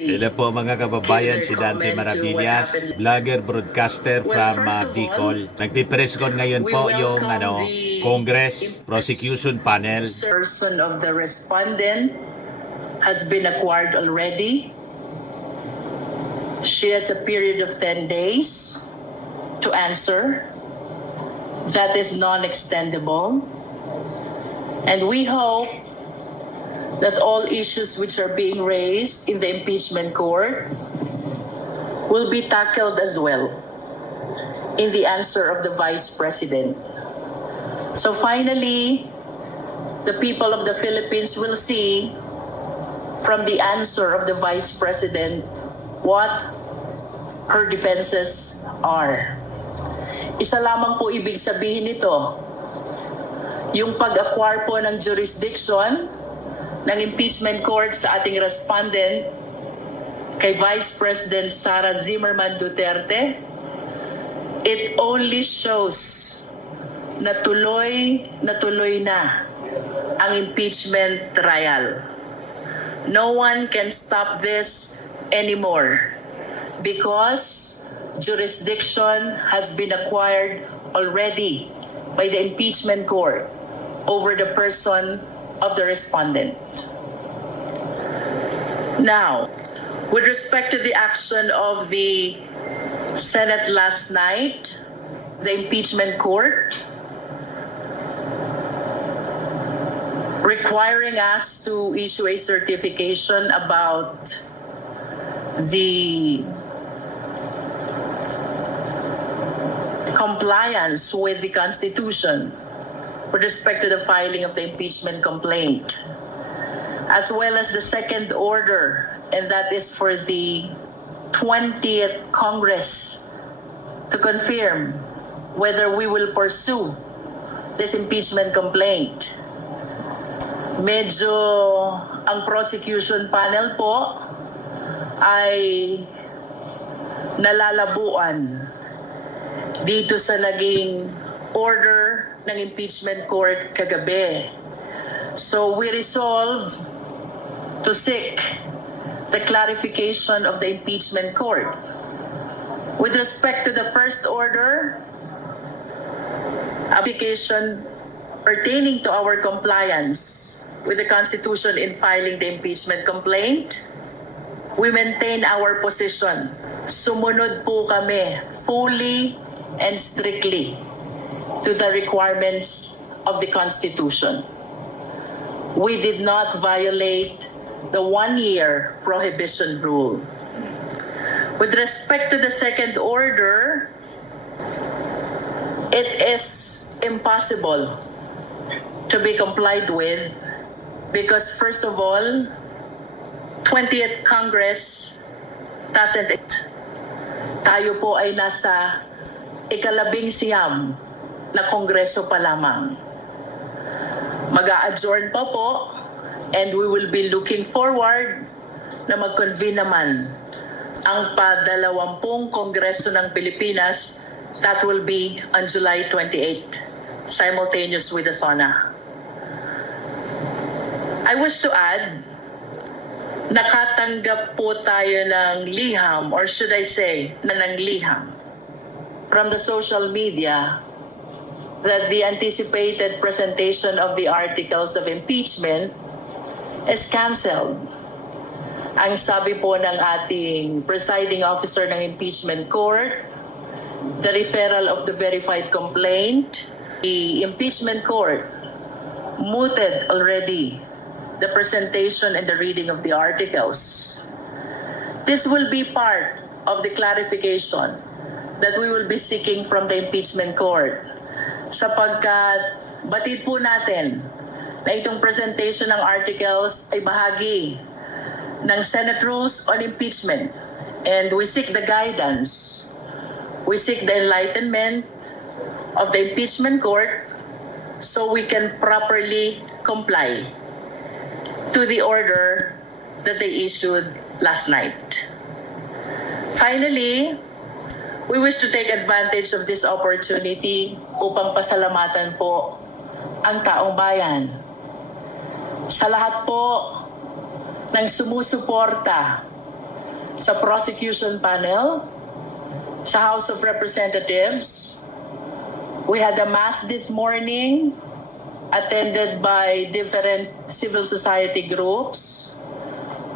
Sila po mga kababayan, si Dante Maravillas, vlogger, broadcaster from Bicol. Nagpipress con ngayon po yung Congress Prosecution Panel. Person of the respondent has been acquired already. She has a period of 10 days to answer. That is non-extendable. And we hope that all issues which are being raised in the impeachment court will be tackled as well in the answer of the Vice President. So finally, the people of the Philippines will see from the answer of the Vice President what her defenses are. Isa lamang po ibig sabihin nito, yung pag-acquire po ng jurisdiction ng impeachment court sa ating respondent kay Vice President Sara Zimmerman Duterte, it only shows na tuloy na ang impeachment trial. No one can stop this anymore because jurisdiction has been acquired already by the impeachment court over the person of the respondent. Now, with respect to the action of the Senate last night, the impeachment court requiring us to issue a certification about the compliance with the Constitution with respect to the filing of the impeachment complaint, as well as the second order, and that is for the 20th Congress to confirm whether we will pursue this impeachment complaint. Medyo ang prosecution panel po ay nalalabuan dito sa naging order ng impeachment court kagabi. So we resolve to seek the clarification of the impeachment court. With respect to the first order, application pertaining to our compliance with the Constitution in filing the impeachment complaint, we maintain our position. Sumunod po kami fully and strictly to the requirements of the Constitution. We did not violate the one-year prohibition rule. With respect to the second order, it is impossible to be complied with because, first of all, 20th Congress doesn't it. Tayo po ay nasa ika-labing-siyam na kongreso pa lamang. Mag-a-adjourn pa po and we will be looking forward na mag-convene naman ang pa-20 kongreso ng Pilipinas. That will be on July 28, simultaneous with the SONA. I wish to add, nakatanggap po tayo ng liham, or should I say, ng liham from the social media that the anticipated presentation of the articles of impeachment is canceled. Ang sabi po ng ating presiding officer ng impeachment court, the referral of the verified complaint, the impeachment court mooted already the presentation and the reading of the articles. This will be part of the clarification that we will be seeking from the impeachment court, sapagkat batid po natin na itong presentation ng articles ay bahagi ng Senate Rules on Impeachment, and we seek the guidance, we seek the enlightenment of the impeachment court so we can properly comply to the order that they issued last night. Finally, we wish to take advantage of this opportunity upang pasalamatan po ang taong bayan. Sa lahat po ng sumusuporta sa prosecution panel, sa House of Representatives. We had a mass this morning attended by different civil society groups.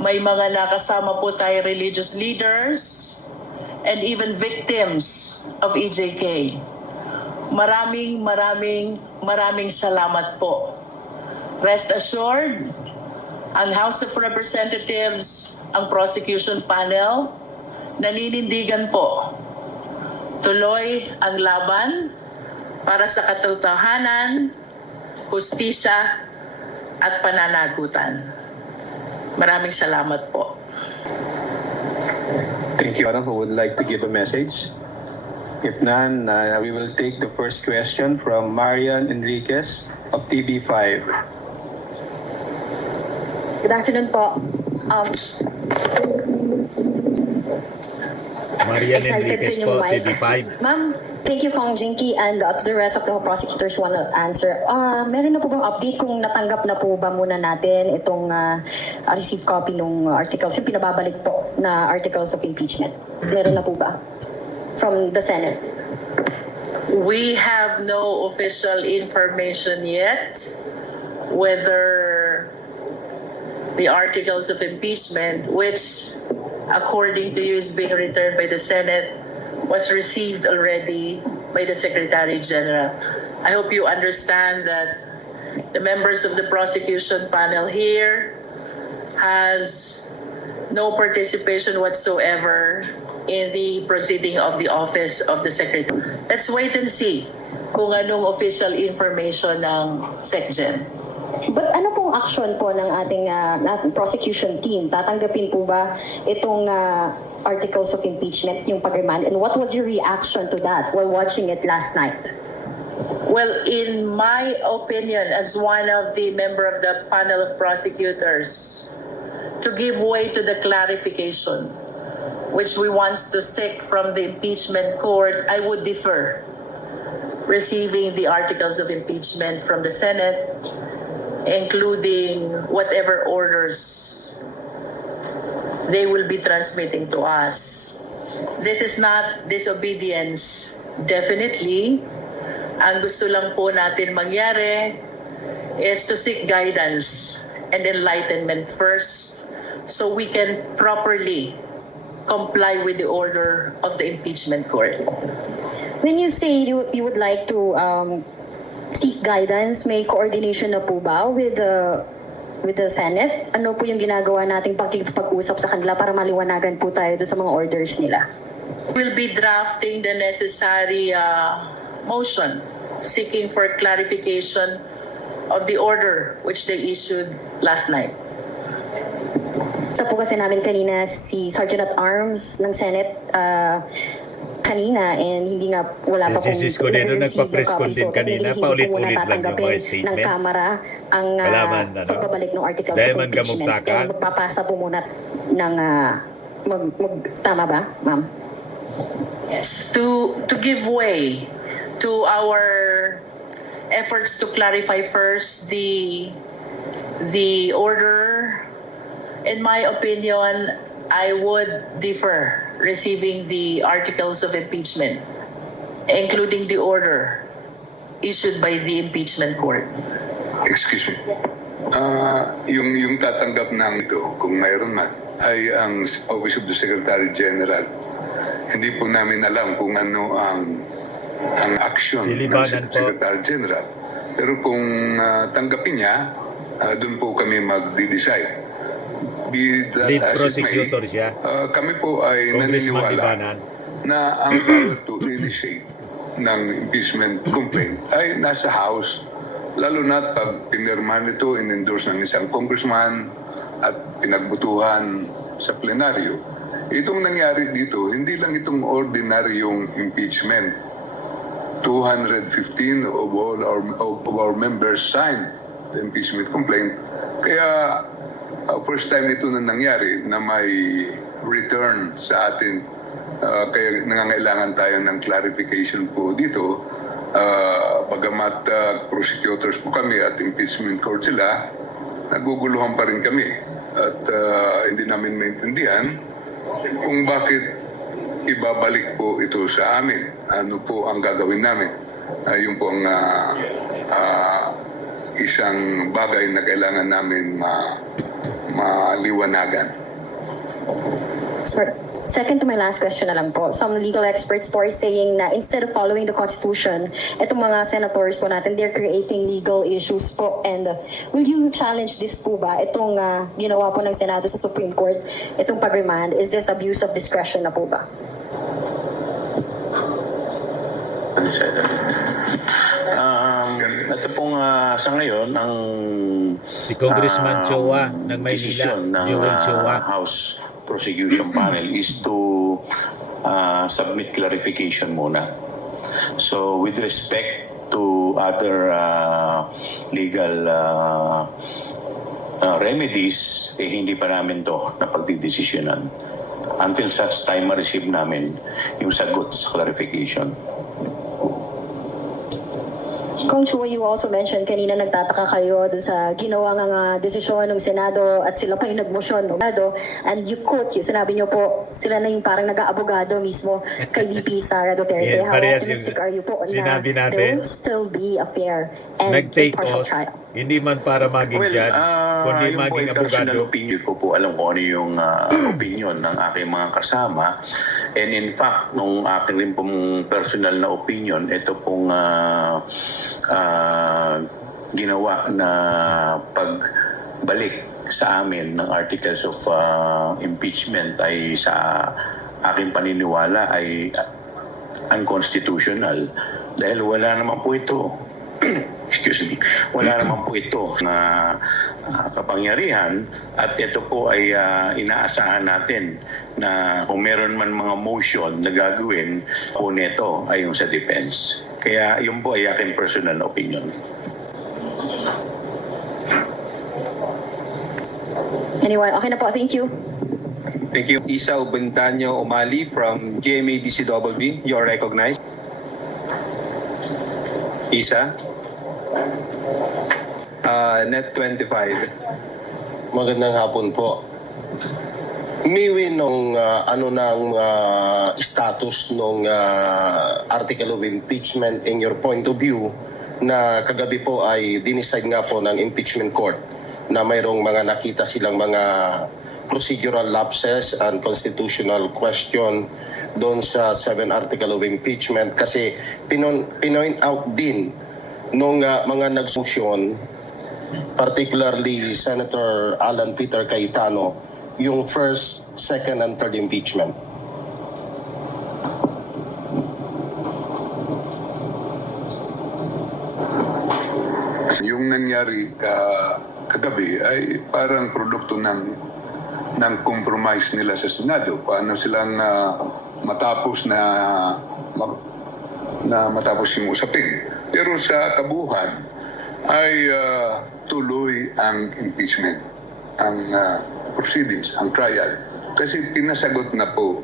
May mga nakasama po tayo religious leaders and even victims of EJK. Maraming salamat po. Rest assured, ang House of Representatives, ang prosecution panel, naninindigan po. Tuloy ang laban para sa katotohanan, hustisya at pananagutan. Maraming salamat po. Thank you, Madam. Who would like to give a message? If none, we will take the first question from Marian Enriquez of TV5. Good afternoon po. Marian Excited Enriquez din yung po, mic. TV5. Ma'am, thank you, Kong Jinky, and to the rest of the prosecutors want to answer. Meron na po bang update kung natanggap na po ba muna natin itong received copy ng articles, yung pinababalik po na articles of impeachment? Meron na po ba from the Senate? We have no official information yet whether the articles of impeachment, which according to you is being returned by the Senate, was received already by the Secretary General. I hope you understand that the members of the prosecution panel here has no participation whatsoever in the proceeding of the office of the Secretary. Let's wait and see kung anong official information ng SecGen. But ano pong action po ng ating prosecution team? Tatanggapin po ba itong articles of impeachment, yung pag-remand? And what was your reaction to that while watching it last night? Well, in my opinion, as one of the member of the panel of prosecutors, to give way to the clarification which we want to seek from the impeachment court, I would defer receiving the articles of impeachment from the Senate, including whatever orders they will be transmitting to us. This is not disobedience. Definitely, ang gusto lang po natin mangyari is to seek guidance and enlightenment first so we can properly comply with the order of the impeachment court. When you say you would like to seek guidance, may coordination na po ba with the Senate? Ano po yung ginagawa nating pag-usap sa kanila para maliwanagan po tayo doon sa mga orders nila? We'll be drafting the necessary motion seeking for clarification of the order which they issued last night. Ito po kasi namin kanina si Sergeant at Arms ng Senate kanina, and hindi nga wala pa Si Escudero nagpa-press con din kanina, paulit-ulit lang yung mga statements. ng Kamara ang Kalaman, pagbabalik ng articles dahil of man impeachment. kamugtakan. Kaya magpapasa po muna ng tama ba, ma'am? Yes, to give way to our efforts to clarify first the order. In my opinion, I would defer receiving the articles of impeachment, including the order issued by the impeachment court. Excuse me. Yung tatanggap ng ito, kung mayroon man, ay ang Office of the Secretary General. Hindi po namin alam kung ano ang action ng Silibanan po. Secretary General. Pero kung tanggapin niya, doon po kami mag-decide. Be that Lead as it prosecutor may, siya. kami po ay Congressman naniniwala Tibanan. na ang power to initiate ng impeachment complaint ay nasa House, lalo na pag pinirmahan ito, in-endorse ng isang congressman at pinagbutuhan sa plenaryo. Itong nangyari dito, hindi lang itong ordinaryong impeachment. 215 of our members signed the impeachment complaint. Kaya first time ito na nangyari na may return sa atin. Kaya nangangailangan tayo ng clarification po dito. Bagamat prosecutors po kami at impeachment court sila, naguguluhan pa rin kami. At hindi namin maintindihan kung bakit ibabalik po ito sa amin. Ano po ang gagawin namin? Yun po ang isang bagay na kailangan namin maliwanagan. Sir, second to my last question na lang po. Some legal experts po are saying na instead of following the Constitution, itong mga senators po natin, they're creating legal issues po. And will you challenge this po ba? Itong ginawa po ng Senado sa Supreme Court, itong pag-remand, is this abuse of discretion na po ba? Ito pong sa ngayon ang Si Congressman Chua ng Maynila, desisyon ng Joel Chua. House Prosecution Panel is to submit clarification muna. So with respect to other legal remedies, hindi pa namin to napagdidesisyonan until such time ma-receive namin yung sagot sa clarification. Kung Chua, you also mentioned kanina nagtataka kayo dun sa ginawa nga desisyon ng Senado at sila pa yung nagmosyon ng Senado, and you quote, sinabi nyo po, sila na yung parang nag-aabogado mismo kay VP Sara Duterte. Yeah, How parehas optimistic yung are you po na sinabi there natin. will still be a fair and Nag-take impartial off, trial? hindi man para maging judge, kundi yung po maging ay personal abogado. opinion ko po, alam ko ano yung opinion ng aking mga kasama. And in fact, nung aking rin pong personal na opinion, ito pong ginawa na pagbalik sa amin ng articles of impeachment ay sa aking paniniwala ay unconstitutional dahil wala naman po ito excuse me, wala naman po ito na kapangyarihan at ito po ay inaasahan natin na kung meron man mga motion na gagawin po nito ay yung sa defense. Kaya yun po ay aking personal na opinion. Anyone? Okay na po. Thank you. Thank you. Isa Ubentanyo Umali from GMA-DCWB. You are recognized. Isa. Net 25. Magandang hapon po. Miwi nung ano ng status nung article of impeachment in your point of view na kagabi po ay dinicide nga po ng impeachment court na mayroong mga nakita silang mga procedural lapses and constitutional question doon sa 7 article of impeachment kasi pinoint out din nung mga nagsusyon, particularly Senator Alan Peter Cayetano, yung first, second, and third impeachment. Yung nangyari kagabi ay parang produkto ng compromise nila sa Senado. Paano silang matapos matapos yung usapin. Pero sa kabuuan ay tuloy ang impeachment, ang proceedings, ang trial. Kasi pinasagot na po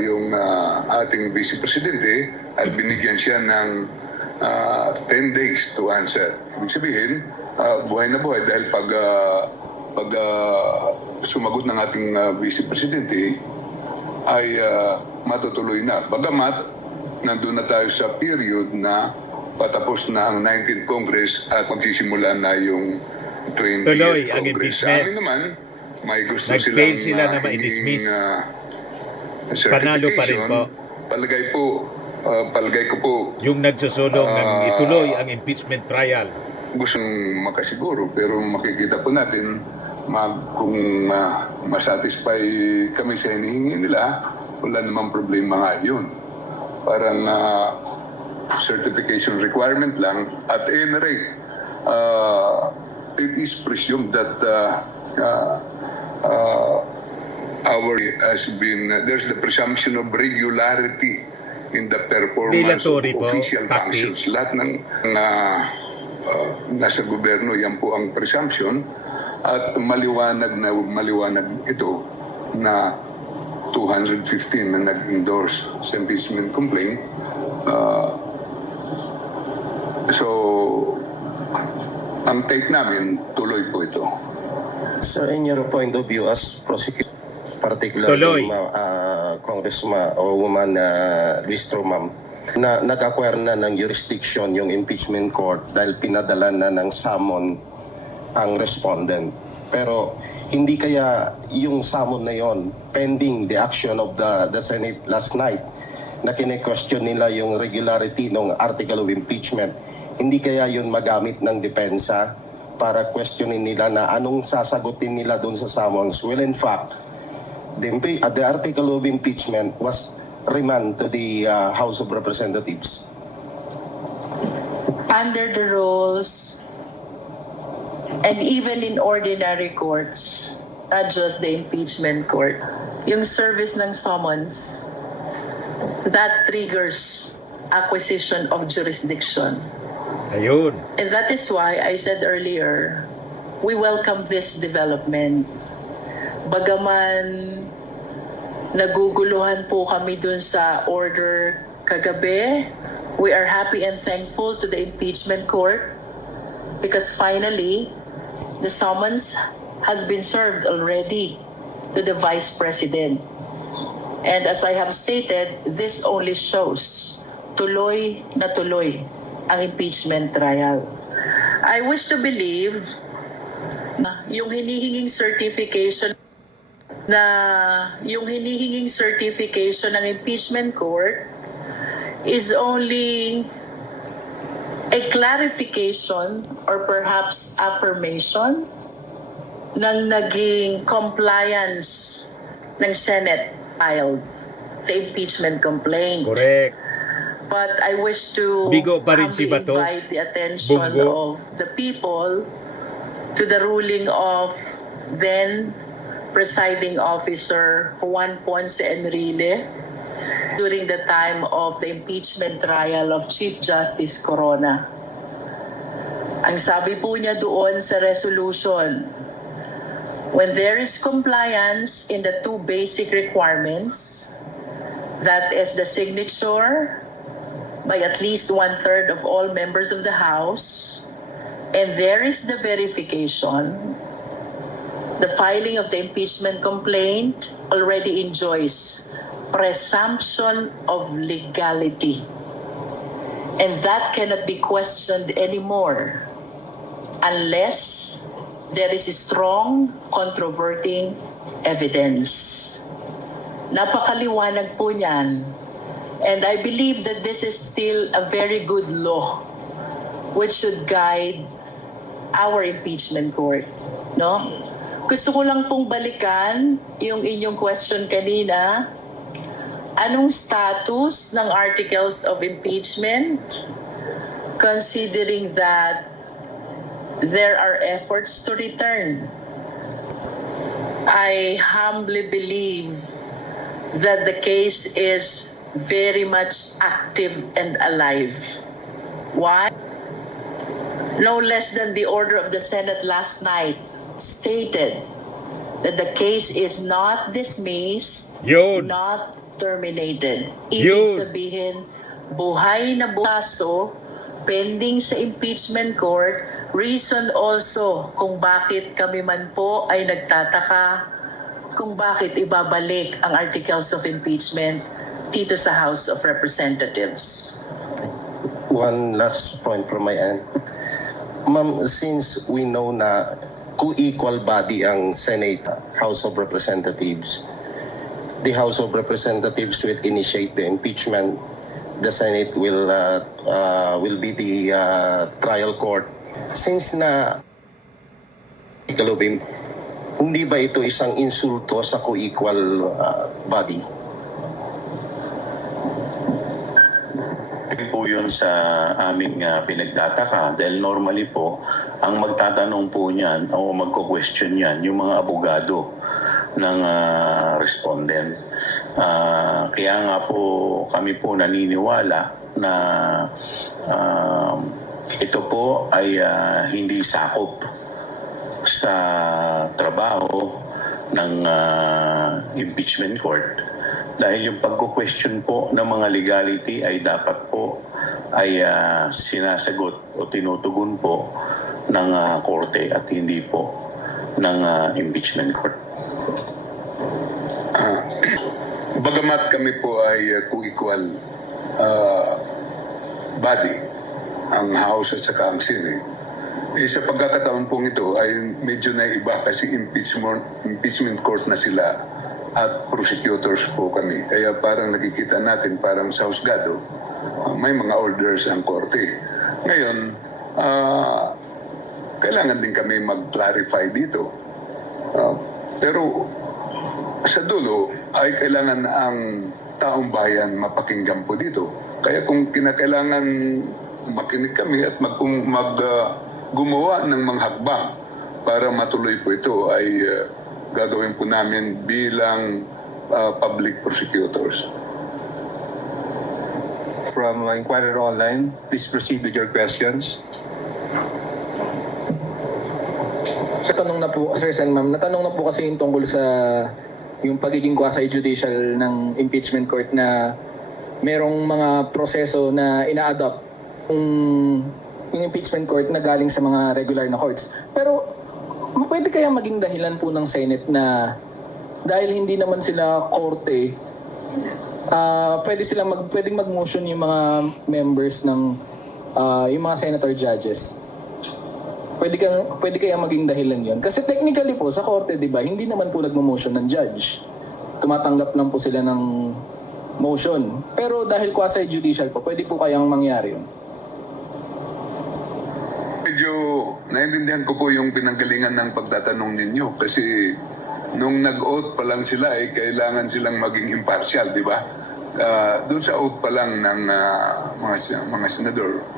yung ating Vice Presidente at binigyan siya ng 10 days to answer. Ibig sabihin, buhay na buhay dahil pag sumagot ng ating Vice Presidente ay matutuloy na. Bagamat, nandun na tayo sa period na patapos na ang 19th Congress at magsisimula na yung 20th Tuloy ang Congress. Sa impeachment. amin naman, may gusto Nag-fail silang sila na ma-dismiss. Panalo pa rin po. Palagay ko po Yung nagsusulong ng ituloy ang impeachment trial. gustong makasiguro pero makikita po natin kung masatisfy kami sa hinihingi nila, wala namang problema nga yun. Parang certification requirement lang. At any rate, it is presumed that there's the presumption of regularity in the performance Dilatory of po, official functions. tactics. Lahat ng nasa gobyerno, yan po ang presumption. At maliwanag ito na 215 na nag-endorse sa impeachment complaint. So, ang take namin, tuloy po ito. So in your point of view as prosecutor, particularly Tuloy. Congressman o Woman Listro, ma'am, na nag-acquire na ng jurisdiction yung impeachment court dahil pinadala na ng summon ang respondent. Pero hindi kaya yung summon na yon pending the action of the Senate last night na kine-question nila yung regularity ng article of impeachment, hindi kaya yun magamit ng depensa para questionin nila na anong sasagutin nila doon sa summons? Well, in fact, the article of impeachment was remand to the House of Representatives. Under the rules, and even in ordinary courts, not just the impeachment court, yung service ng summons, that triggers acquisition of jurisdiction. Ayun. And that is why I said earlier, we welcome this development. Bagaman naguguluhan po kami dun sa order kagabi, we are happy and thankful to the impeachment court because finally, the summons has been served already to the Vice President. And as I have stated, this only shows tuloy na tuloy ang impeachment trial. I wish to believe na yung hinihinging certification ng impeachment court is only a clarification or perhaps affirmation ng naging compliance ng Senate filed the impeachment complaint. Correct. But I wish to Bigo pa rin si humbly Bato. invite the attention Bungo. of the people to the ruling of then presiding officer Juan Ponce Enrile during the time of the impeachment trial of Chief Justice Corona. Ang sabi po niya doon sa resolution, when there is compliance in the two basic requirements, that is the signature by at least 1/3 of all members of the House, and there is the verification, the filing of the impeachment complaint already enjoys presumption of legality. And that cannot be questioned anymore unless there is strong controverting evidence. Napakaliwanag po niyan. And I believe that this is still a very good law which should guide our impeachment court. No? Gusto ko lang pong balikan yung inyong question kanina. Anong status ng articles of impeachment considering that there are efforts to return? I humbly believe that the case is very much active and alive. Why? No less than the order of the Senate last night stated that the case is not dismissed, Yun. not terminated. Ibig Yun. sabihin, buhay na bukaso, pending sa impeachment court, reason also kung bakit kami man po ay nagtataka kung bakit ibabalik ang articles of impeachment dito sa House of Representatives. One last point from my end. Ma'am, since we know na co-equal body ang Senate, House of Representatives, the House of Representatives will initiate the impeachment. The Senate will be the trial court. Since na hindi ba ito isang insulto sa co-equal body? Po yun sa aming pinagtataka dahil normally po ang magtatanong po niyan o magko-question niyan yung mga abogado ng respondent. Kaya nga po kami po naniniwala na ito po ay hindi sakop sa trabaho ng impeachment court dahil yung pagko-question po ng mga legality ay dapat po ay sinasagot o tinutugon po ng korte at hindi po ng impeachment court. Bagamat kami po ay co-equal body, ang House at saka ang Senate, sa pagkakataon pong ito ay medyo naiba kasi impeachment court na sila at prosecutors po kami. Kaya parang nakikita natin parang sa husgado, may mga orders ang korte. Ngayon, kailangan din kami mag-clarify dito. Pero sa dulo ay kailangan ang taong bayan mapakinggan po dito. Kaya kung kinakailangan makinig kami at gumawa ng mga hakbang para matuloy po ito ay gagawin po namin bilang public prosecutors. From Inquirer Online, please proceed with your questions. Natanong na po, Sir Sen, ma'am, natanong na po kasi yung tungkol sa yung pagiging quasi-judicial ng impeachment court na merong mga proseso na ina-adopt yung impeachment court na galing sa mga regular na courts. Pero pwede kaya maging dahilan po ng Senate na dahil hindi naman sila korte, pwedeng mag-motion yung mga members ng yung mga senator judges. Pwede kaya maging dahilan yon. Kasi technically po sa korte, di ba, hindi naman po nagmo-motion ng judge. Tumatanggap lang po sila ng motion. Pero dahil quasi-judicial po, pwede po kayang mangyari yun. Medyo naiintindihan ko po yung pinanggalingan ng pagtatanong ninyo kasi nung nag-oath pa lang sila ay kailangan silang maging impartial, di ba? Doon sa oath pa lang ng mga senador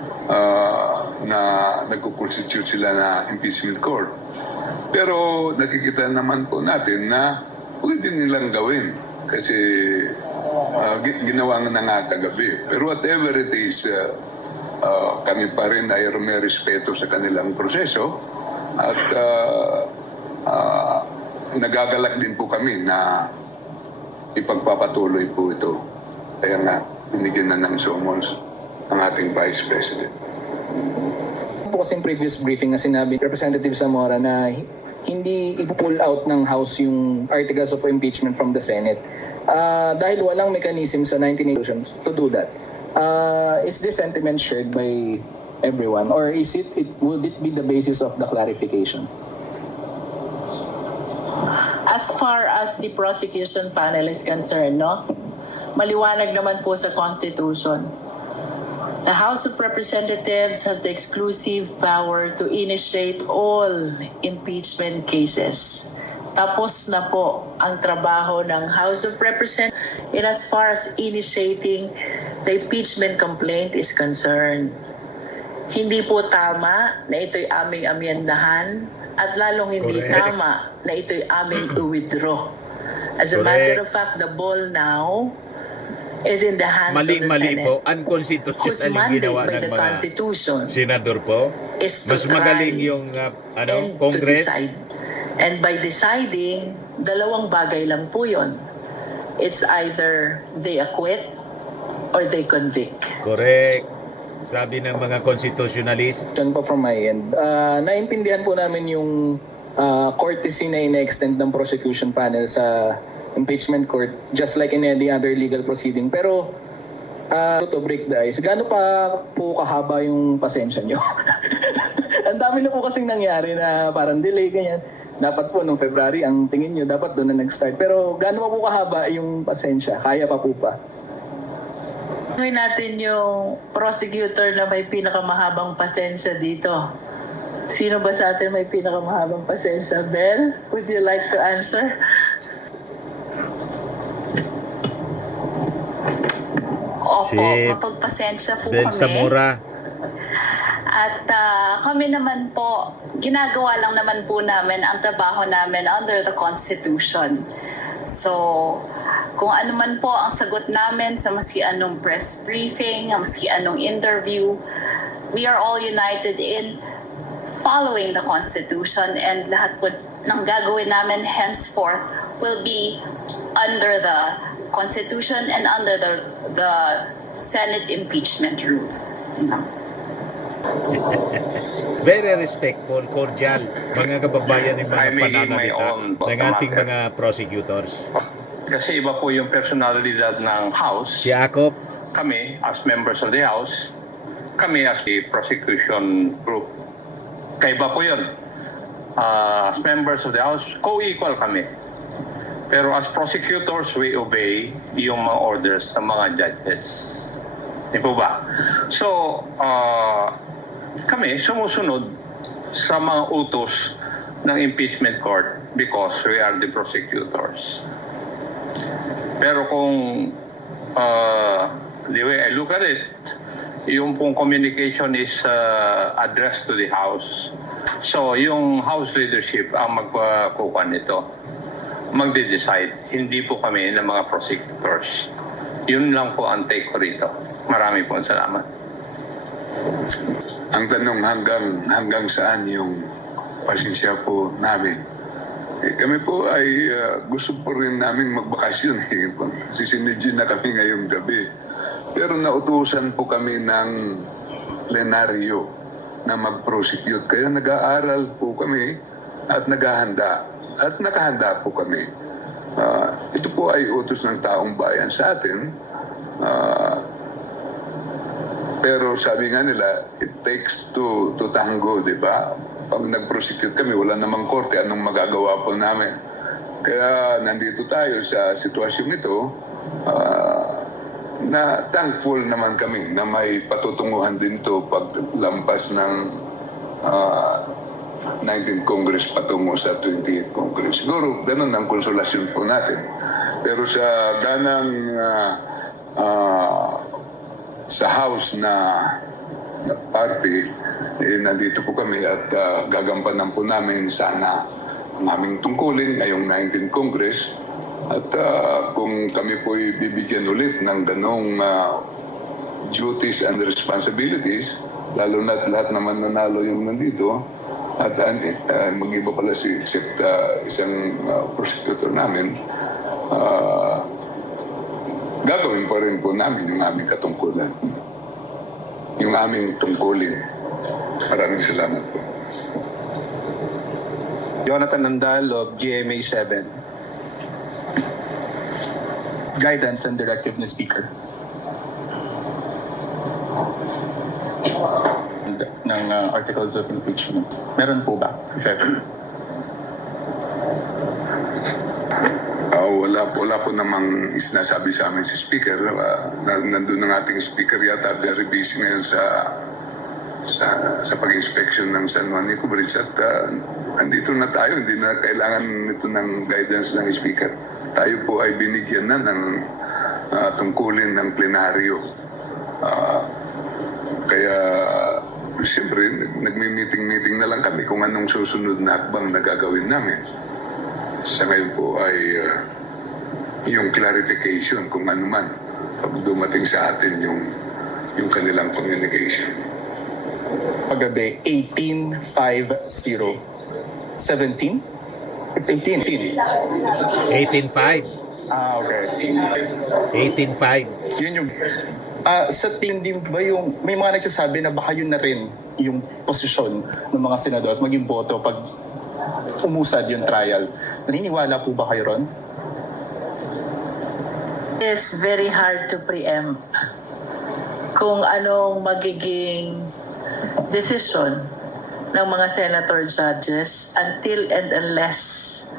na nagko-constitute sila na impeachment court. Pero nakikita naman po natin na pwede nilang gawin kasi ginawa na nga kagabi. Pero whatever it is, kami pa rin ay may respeto sa kanilang proseso at nagagalak din po kami na ipagpapatuloy po ito. Kaya nga, binigyan na ng summons ang ating Vice President. Po kasing previous briefing na sinabi Representative Zamora na hindi ipupull out ng House yung articles of impeachment from the Senate dahil walang mechanism sa 1980 to do that. Is this sentiment shared by everyone or would it be the basis of the clarification? As far as the prosecution panel is concerned, no? Maliwanag naman po sa Constitution. The House of Representatives has the exclusive power to initiate all impeachment cases. Tapos na po ang trabaho ng House of Representatives in as far as initiating the impeachment complaint is concerned. Hindi po tama na ito'y aming amyendahan at lalong hindi tama na ito'y aming i-withdraw. As a matter of fact, the ball now is in the hands of the Senate. Mali po, unconstitutional whose yung mandate ginawa by ng the mga Constitution senador po. is to Mas magaling try yung and to Congress. decide. And by deciding, dalawang bagay lang po yun. It's either they acquit or they convict. Correct. Sabi ng mga constitutionalist. Question po from my end. Naintindihan po namin yung courtesy na ina-extend ng prosecution panel sa impeachment court just like in any other legal proceeding. Pero to break the ice, gaano pa po kahaba yung pasensya nyo? Ang dami na po kasing nangyari na parang delay, ganyan. Dapat po nung February, ang tingin nyo, dapat doon na nag-start. Pero gaano pa po kahaba yung pasensya? Kaya pa po pa? Gawin natin yung prosecutor na may pinakamahabang pasensya dito. Sino ba sa atin may pinakamahabang pasensya? Bel, would you like to answer? Opo, Si mapagpasensya po Ben kami. Zamora. At kami naman po, ginagawa lang naman po namin ang trabaho namin under the Constitution. So, kung ano man po ang sagot namin sa maski anong press briefing, maski anong interview, we are all united in following the Constitution and lahat po ng gagawin namin henceforth will be under the Constitution and under the Senate impeachment rules. Very respectful, cordial, mga kababayan ng mga I'm making my pananalita own ng ating matter. mga prosecutors. kasi iba po yung personalidad ng House. Si Akop. Kami, as members of the House, kami as the prosecution group. Kaiba po yun. As members of the House, co-equal kami. Pero as prosecutors, we obey yung mga orders ng mga judges. Di po ba? So, kami sumusunod sa mga utos ng impeachment court because we are the prosecutors. Pero kung the way I look at it, yung pong communication is addressed to the House. So, yung House leadership ang magkukuha nito. Magde-decide. Hindi po kami ng mga prosecutors. Yun lang po ang take ko rito. Marami po salamat. Ang tanong hanggang saan yung pasensya po namin. Kami po ay gusto po rin namin magbakasyon. Sisinidyin na kami ngayong gabi. Pero nautusan po kami ng plenaryo na mag-prosecute. Kaya nag-aaral po kami at naghahanda. At nakahanda po kami. Ito po ay utos ng taong bayan sa atin. Pero sabi nga nila, it takes to tango, di ba? Pag nag-prosecute kami, wala namang korte, anong magagawa po namin? Kaya nandito tayo sa sitwasyon ito, na thankful naman kami na may patutunguhan din to pag lampas ng 19th Congress patungo sa 28th Congress. Siguro, ganun ang konsolasyon po natin. Pero sa ganang sa House na party, nandito po kami at gagampanan po namin sana ang aming tungkulin ngayong 19th Congress. At kung kami po bibigyan ulit ng ganong duties and responsibilities, lalo na't lahat naman nanalo yung nandito, at mag-iba pala except isang prosecutor namin, gagawin pa rin po namin yung aming katungkulan. Yung aming tungkulin. Maraming salamat po. Jonathan Nandal of GMA 7. Guidance and directive ni Speaker. Ng articles of impeachment. Meron po ba? If ever? Wala po namang sinasabi sa amin si Speaker. Nandun ang ating Speaker yata, very busy ngayon sa pag-inspection ng San Juan Nico Bridge at andito na tayo, hindi na kailangan nito ng guidance ng Speaker. Tayo po ay binigyan na ng tungkulin ng plenaryo. Kaya siyempre, nagmi-meeting na lang kami kung anong susunod na hakbang na gagawin namin. Sa ngayon po ay yung clarification kung ano man pag dumating sa atin yung kanilang communication. Paggabi, 1850. 17? It's 18. 18.5. Okay. 18.5. Yun yung... sa tingin din ba yung... May mga nagsasabi na baka yun na rin yung posisyon ng mga senador at maging boto pag umusad yung trial. Naniniwala po ba kayo ron? It's very hard to preempt kung anong magiging decision ng mga senator judges until and unless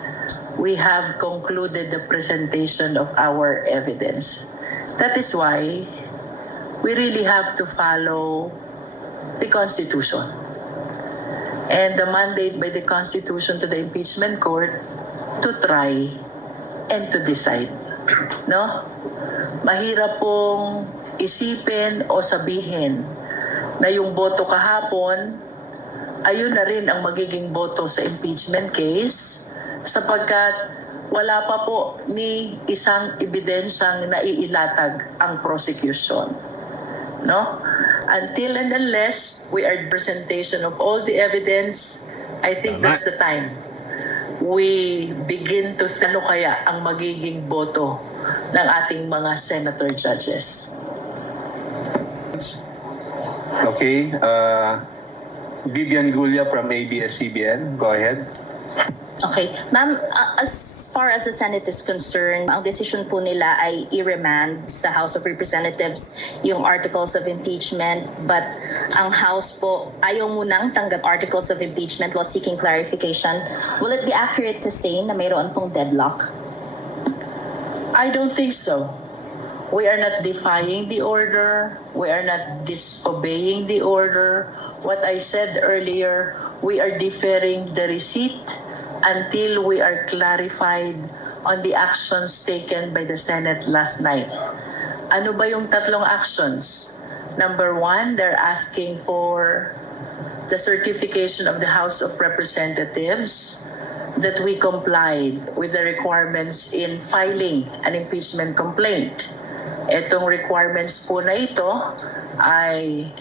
we have concluded the presentation of our evidence. That is why we really have to follow the Constitution. And the mandate by the Constitution to the impeachment court to try and to decide. No? Mahirap pong isipin o sabihin na yung boto kahapon, ayun na rin ang magiging boto sa impeachment case sapagkat wala pa po ni isang ebidensyang naiilatag ang prosecution. No? Until and unless we are presentation of all the evidence, I think that's the time we begin to ano kaya ang magiging boto ng ating mga senator judges. Okay. Vivian Gulia from ABS-CBN. Go ahead. Okay. Ma'am, as far as the Senate is concerned, ang decision po nila ay i-remand sa House of Representatives yung articles of impeachment, but ang House po ayaw munang tanggap articles of impeachment while seeking clarification. Will it be accurate to say na mayroon pong deadlock? I don't think so. We are not defying the order. We are not disobeying the order. What I said earlier, we are deferring the receipt until we are clarified on the actions taken by the Senate last night. Ano ba yung tatlong actions? Number one, they're asking for the certification of the House of Representatives that we complied with the requirements in filing an impeachment complaint. Itong requirements po na ito ay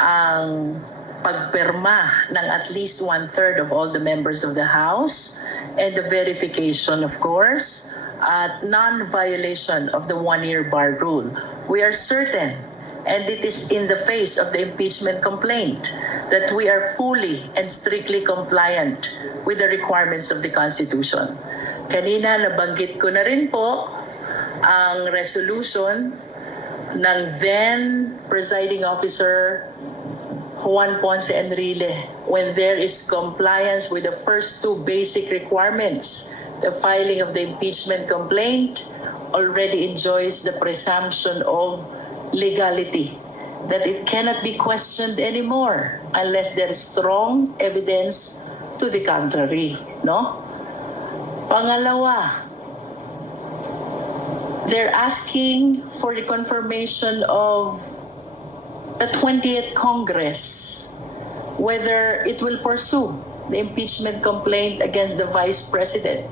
ang pagpirma ng at least 1/3 of all the members of the House and the verification, of course, at non-violation of the one-year bar rule. We are certain, and it is in the face of the impeachment complaint, that we are fully and strictly compliant with the requirements of the Constitution. Kanina nabanggit ko na rin po ang resolution ng then presiding officer Juan Ponce Enrile, when there is compliance with the first two basic requirements, the filing of the impeachment complaint already enjoys the presumption of legality, that it cannot be questioned anymore unless there is strong evidence to the contrary, no? Pangalawa, they're asking for the confirmation of the 20th Congress, whether it will pursue the impeachment complaint against the Vice President.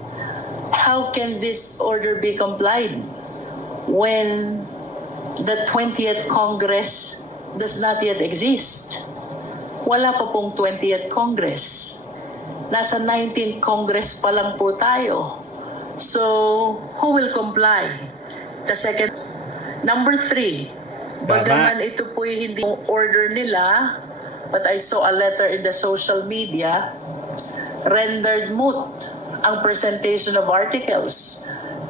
How can this order be complied when the 20th Congress does not yet exist? Wala pa pong 20th Congress. Nasa 19th Congress pa lang po tayo. So, who will comply? The second. Number 3, bagaman ito po'y hindi order nila, but I saw a letter in the social media, rendered moot ang presentation of articles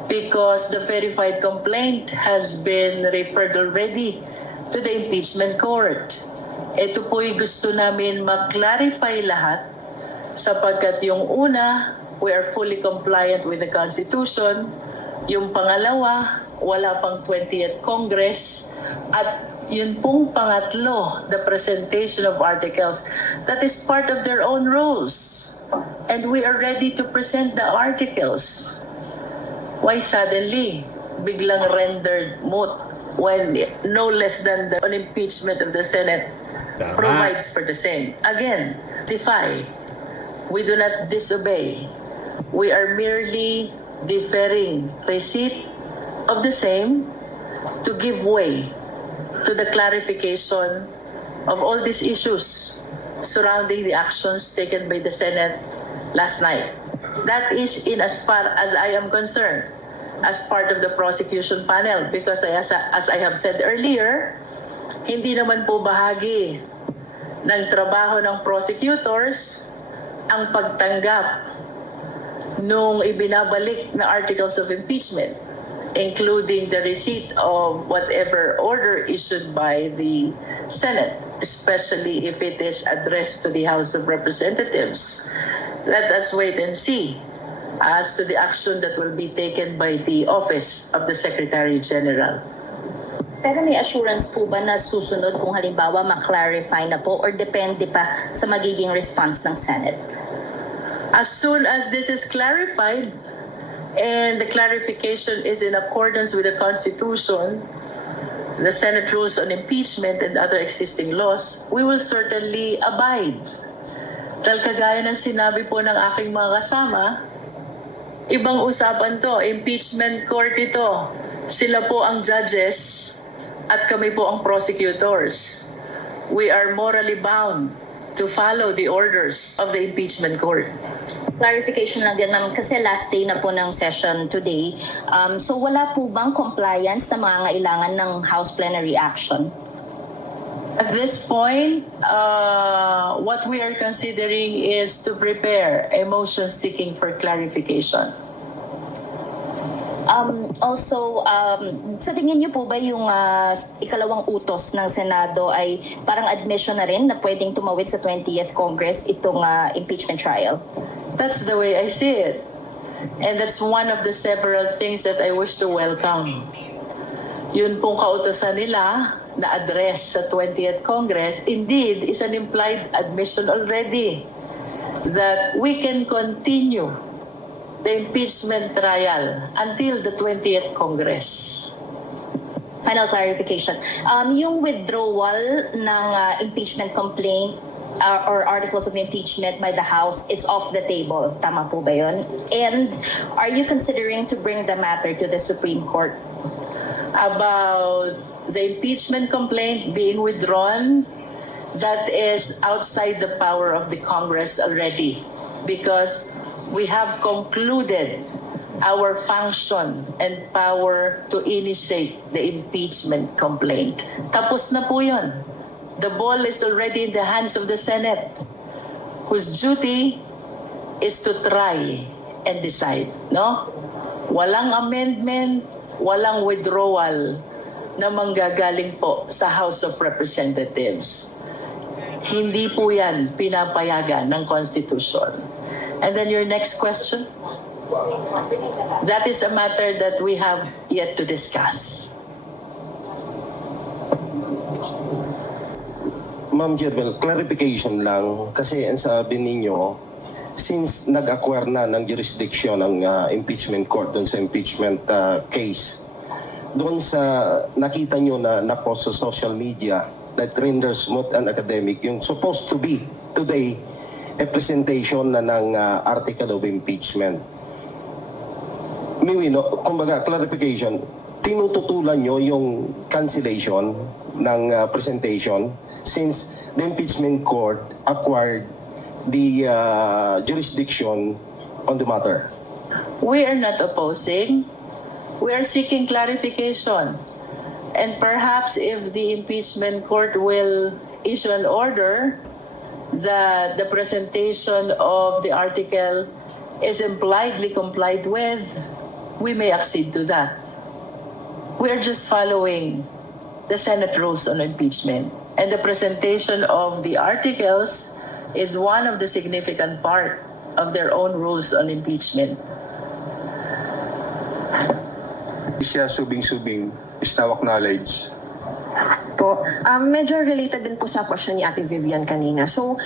because the verified complaint has been referred already to the impeachment court. Ito po'y gusto namin mag-clarify lahat sapagkat yung una, we are fully compliant with the Constitution. Yung pangalawa, wala pang 20th Congress. At yun pong pangatlo, the presentation of articles, that is part of their own rules. And we are ready to present the articles. Why suddenly biglang rendered moot when no less than the impeachment of the Senate provides for the same? Again, defy. We do not disobey. We are merely deferring receipt of the same to give way to the clarification of all these issues surrounding the actions taken by the Senate last night. That is in as far as I am concerned, as part of the prosecution panel, because as I have said earlier, hindi naman po bahagi ng trabaho ng prosecutors ang pagtanggap nung ibinabalik na articles of impeachment, including the receipt of whatever order issued by the Senate, especially if it is addressed to the House of Representatives. Let us wait and see as to the action that will be taken by the Office of the Secretary General. Pero may assurance po ba na susunod kung halimbawa ma-clarify na po or depende pa sa magiging response ng Senate? As soon as this is clarified, and the clarification is in accordance with the Constitution, the Senate rules on impeachment and other existing laws, we will certainly abide. Dahil kagaya ng sinabi po ng aking mga kasama, ibang usapan to, impeachment court ito. Sila po ang judges at kami po ang prosecutors. We are morally bound to follow the orders of the impeachment court. Clarification lang din, ma'am, kasi last day na po ng session today. So wala po bang compliance na mga kailangan ng House plenary action? At this point, what we are considering is to prepare a motion seeking for clarification. Sa tingin niyo po ba yung ikalawang utos ng Senado ay parang admission na rin na pwedeng tumawid sa 20th Congress itong impeachment trial? That's the way I see it. And that's one of the several things that I wish to welcome. Yun pong kautosan nila na address sa 20th Congress, indeed, is an implied admission already that we can continue the impeachment trial until the 20th Congress. Final clarification. Yung withdrawal ng impeachment complaint or articles of impeachment by the House, it's off the table. Tama po ba yun? And are you considering to bring the matter to the Supreme Court? About the impeachment complaint being withdrawn, that is outside the power of the Congress already, because we have concluded our function and power to initiate the impeachment complaint. Tapos na po yun. The ball is already in the hands of the Senate, whose duty is to try and decide. No? Walang amendment, walang withdrawal na manggagaling po sa House of Representatives. Hindi po yan pinapayagan ng Constitution. And then your next question? That is a matter that we have yet to discuss. Ma'am Jerbel, clarification lang kasi ang sabi ninyo, since nag-acquire na ng jurisdiction ng impeachment court dun sa impeachment case, doon sa nakita nyo na na-post sa social media that renders moot and academic, yung supposed to be today a presentation na ng article of impeachment. Miwino, kumbaga, clarification, tinututulan nyo yung cancellation ng presentation since the impeachment court acquired the jurisdiction on the matter. We are not opposing. We are seeking clarification. And perhaps if the impeachment court will issue an order that the presentation of the article is impliedly complied with, we may accede to that. We are just following the Senate rules on impeachment. And the presentation of the articles is one of the significant part of their own rules on impeachment. Siya subing-subing is now acknowledged. Po, medyo related din po sa question ni Ate Vivian kanina. So,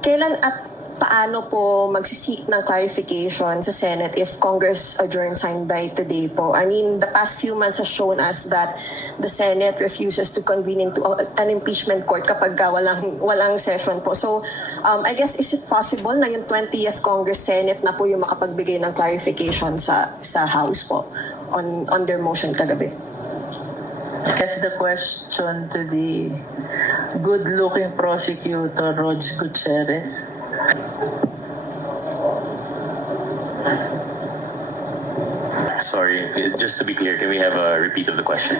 kailan at paano po magsisik ng clarification sa Senate if Congress adjourns signed by today po? I mean, the past few months has shown us that the Senate refuses to convene into an impeachment court kapag walang session po. So, I guess, is it possible na yung 20th Congress Senate na po yung makapagbigay ng clarification sa House po on their motion kagabi? That's the question to the good-looking prosecutor, Rog Gutierrez. Sorry, just to be clear, can we have a repeat of the question?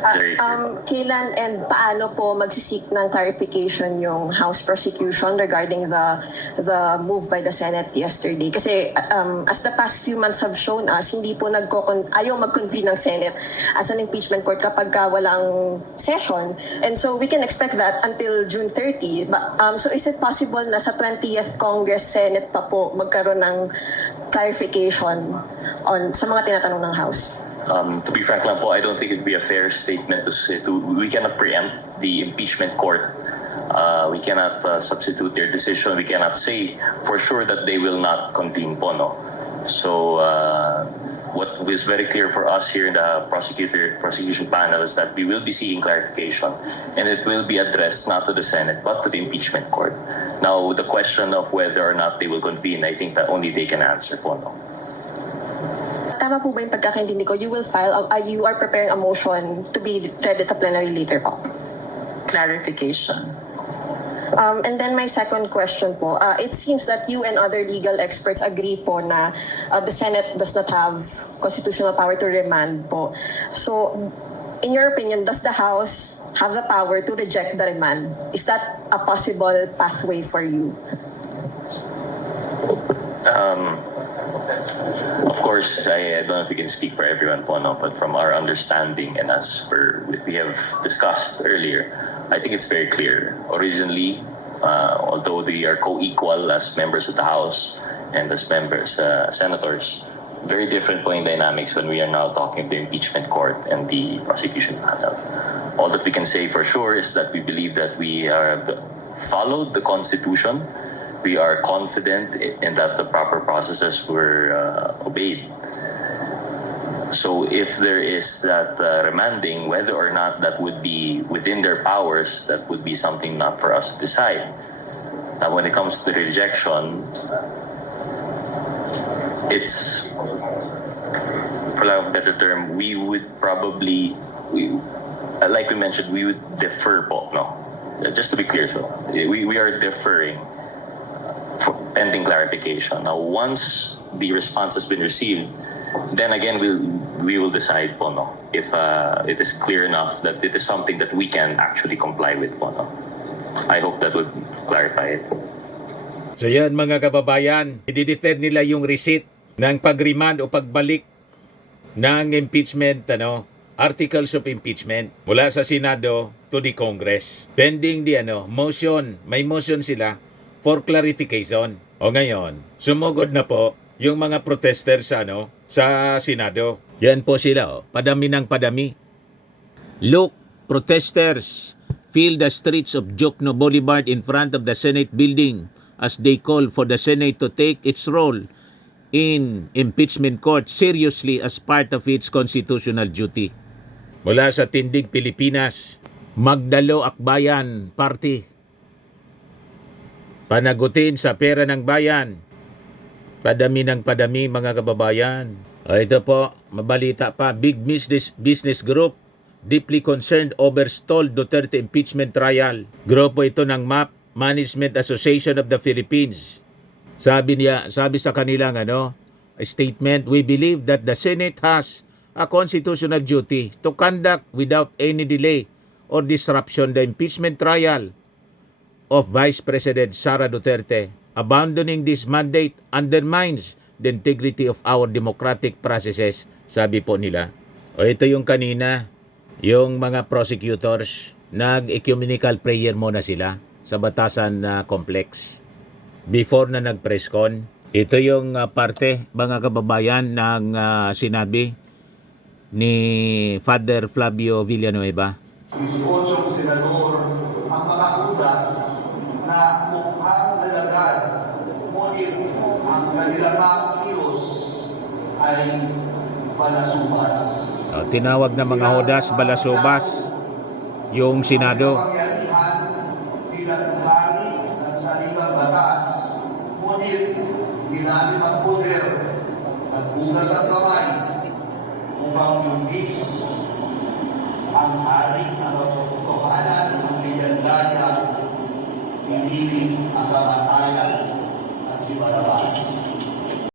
Very clear. Kailan and paano po magsisik ng clarification yung House prosecution regarding the move by the Senate yesterday? Kasi as the past few months have shown us, hindi po ayaw mag-convene ng Senate as an impeachment court kapag walang session. And so we can expect that until June 30. So is it possible na sa 20th Congress Senate pa po magkaroon ng clarification sa mga tinatanong ng House? To be frank lang po, I don't think it'd be a fair statement to say we cannot preempt the impeachment court. We cannot substitute their decision. We cannot say for sure that they will not convene po, no? So what is very clear for us here in the prosecution panel is that we will be seeking clarification, and it will be addressed not to the Senate but to the impeachment court. Now, the question of whether or not they will convene, I think that only they can answer po, no? Tama po ba yung pagkakaintindi ko? You are preparing a motion to be read at the plenary later po? Clarification. And then my second question po, it seems that you and other legal experts agree po na the Senate does not have constitutional power to remand po. So, in your opinion, does the House have the power to reject the remand? Is that a possible pathway for you? Of course, I don't know if we can speak for everyone po, no? But from our understanding and as per we have discussed earlier, I think it's very clear. Originally, although they are co-equal as members of the House and as members, senators, very different po yung dynamics when we are now talking of the impeachment court and the prosecution panel. All that we can say for sure is that we believe that we have followed the Constitution. We are confident in that the proper processes were obeyed. So if there is that remanding, whether or not that would be within their powers, that would be something not for us to decide. Now, when it comes to rejection, it's, for lack of a better term, we would probably, like we mentioned, we would defer po, no? Just to be clear, so we are deferring for pending clarification. Now, once the response has been received, then again we will decide po, no, if it is clear enough that it is something that we can actually comply with po, no. I hope that would clarify it. So yan mga kababayan, i-defer nila yung receipt ng pag-remand o pagbalik ng impeachment, articles of impeachment mula sa Senado to the Congress. Pending the motion, may motion sila for clarification. O ngayon, sumugod na po yung mga protesters sa Senado. Yan po sila, padami ng padami. Look, protesters fill the streets of Jokno Boulevard in front of the Senate building as they call for the Senate to take its role in impeachment court seriously as part of its constitutional duty. Mula sa Tindig Pilipinas, Magdalo Akbayan Party. Panagutin sa pera ng bayan. Padami ng padami mga kababayan. Ito po, mabalita pa, Big Business Group deeply concerned over stalled Duterte impeachment trial. Grupo ito ng MAP, Management Association of the Philippines. Sabi sa kanilang statement, we believe that the Senate has a constitutional duty to conduct without any delay or disruption the impeachment trial of Vice President Sara Duterte. Abandoning this mandate undermines the integrity of our democratic processes, sabi po nila. O ito yung kanina, yung mga prosecutors, nag-ecumenical prayer muna sila sa Batasan Complex before na nag-press con. Ito yung parte, mga kababayan, ng sinabi ni Father Flavio Villanueva. 18 senador ang mga udas na mukhang nalagad, ngunit ang kanilang mga kilos ay balasubas. Tinawag na mga hudas, balasubas, yung Senado. Bilang hari ng saligang batas, ngunit ginamit ang poder, nagbugas ang kamay, upang yumbis ang hari ng katotohanan ng biyandaya, pinili ang kamatayan at si Barabas.